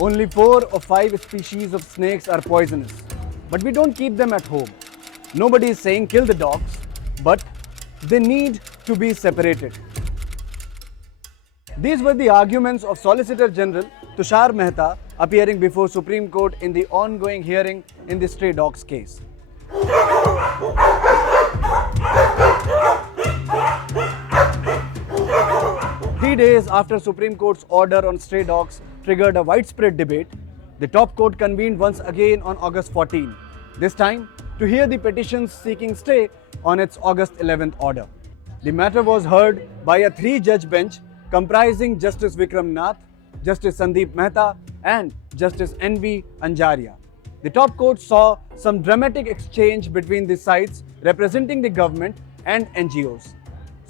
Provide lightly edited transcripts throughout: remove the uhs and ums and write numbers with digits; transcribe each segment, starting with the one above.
Only 4 or 5 species of snakes are poisonous, but we don't keep them at home. Nobody is saying kill the dogs, but they need to be separated. These were the arguments of Solicitor General Tushar Mehta appearing before Supreme Court in the ongoing hearing in the stray dogs case. 3 days after Supreme Court's order on stray dogs triggered a widespread debate, the top court convened once again on August 14, this time to hear the petitions seeking stay on its August 11th order. The matter was heard by a 3-judge bench comprising Justice Vikram Nath, Justice Sandeep Mehta and Justice N.V. Anjaria. The top court saw some dramatic exchange between the sides representing the government and NGOs.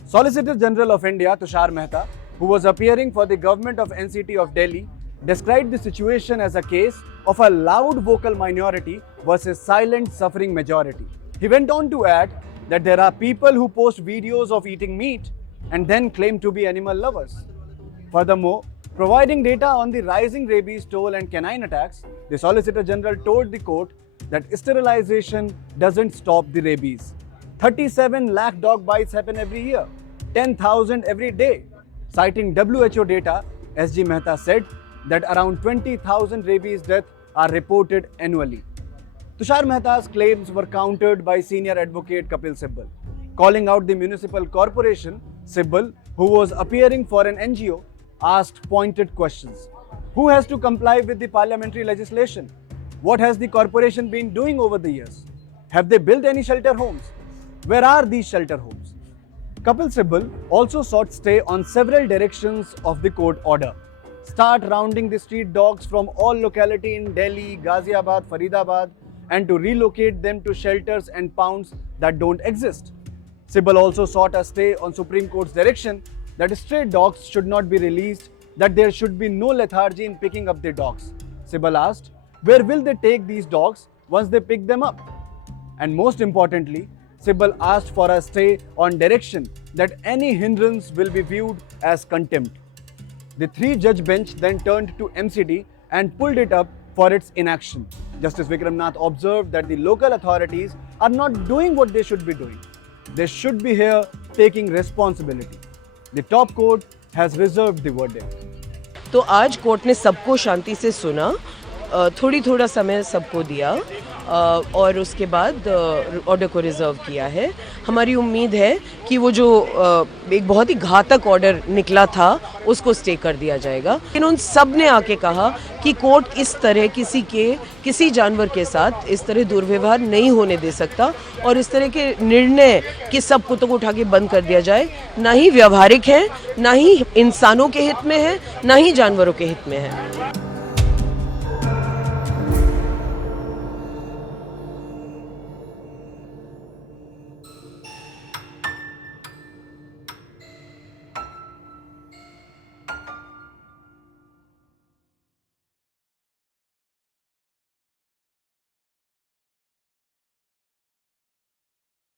Solicitor General of India Tushar Mehta, who was appearing for the government of NCT of Delhi, described the situation as a case of a loud vocal minority versus silent suffering majority. He went on to add that there are people who post videos of eating meat and then claim to be animal lovers. Furthermore, providing data on the rising rabies toll and canine attacks, the Solicitor General told the court that sterilization doesn't stop the rabies. 37 lakh dog bites happen every year, 10,000 every day. Citing WHO data, SG Mehta said that around 20,000 rabies deaths are reported annually. Tushar Mehta's claims were countered by senior advocate Kapil Sibal. Calling out the municipal corporation, Sibal, who was appearing for an NGO, asked pointed questions. Who has to comply with the parliamentary legislation? What has the corporation been doing over the years? Have they built any shelter homes? Where are these shelter homes? Kapil Sibal also sought stay on several directions of the court order. Start rounding the street dogs from all locality in Delhi, Ghaziabad, Faridabad and to relocate them to shelters and pounds that don't exist. Sibal also sought a stay on Supreme Court's direction that stray dogs should not be released, that there should be no lethargy in picking up the dogs. Sibal asked, where will they take these dogs once they pick them up? And most importantly, Sibal asked for a stay on direction that any hindrance will be viewed as contempt. The 3-judge bench then turned to MCD and pulled it up for its inaction. Justice Vikram Nath observed that the local authorities are not doing what they should be doing. They should be here taking responsibility. The top court has reserved the verdict. तो आज court ने सबको शांति से सुना, थोड़ा समय सबको दिया और उसके बाद ऑर्डर को रिजर्व किया है। हमारी उम्मीद है कि वो जो एक बहुत ही घातक ऑर्डर निकला था उसको स्टे कर दिया जाएगा। लेकिन उन सब ने आके कहा कि कोर्ट इस तरह किसी जानवर के साथ इस तरह दुर्व्यवहार नहीं होने दे सकता और इस तरह के निर्णय कि सब कुत्तों को उठा के बंद कर दिया जाए ना ही व्यावहारिक है, ना ही इंसानों के हित में है, ना ही जानवरों के हित में है।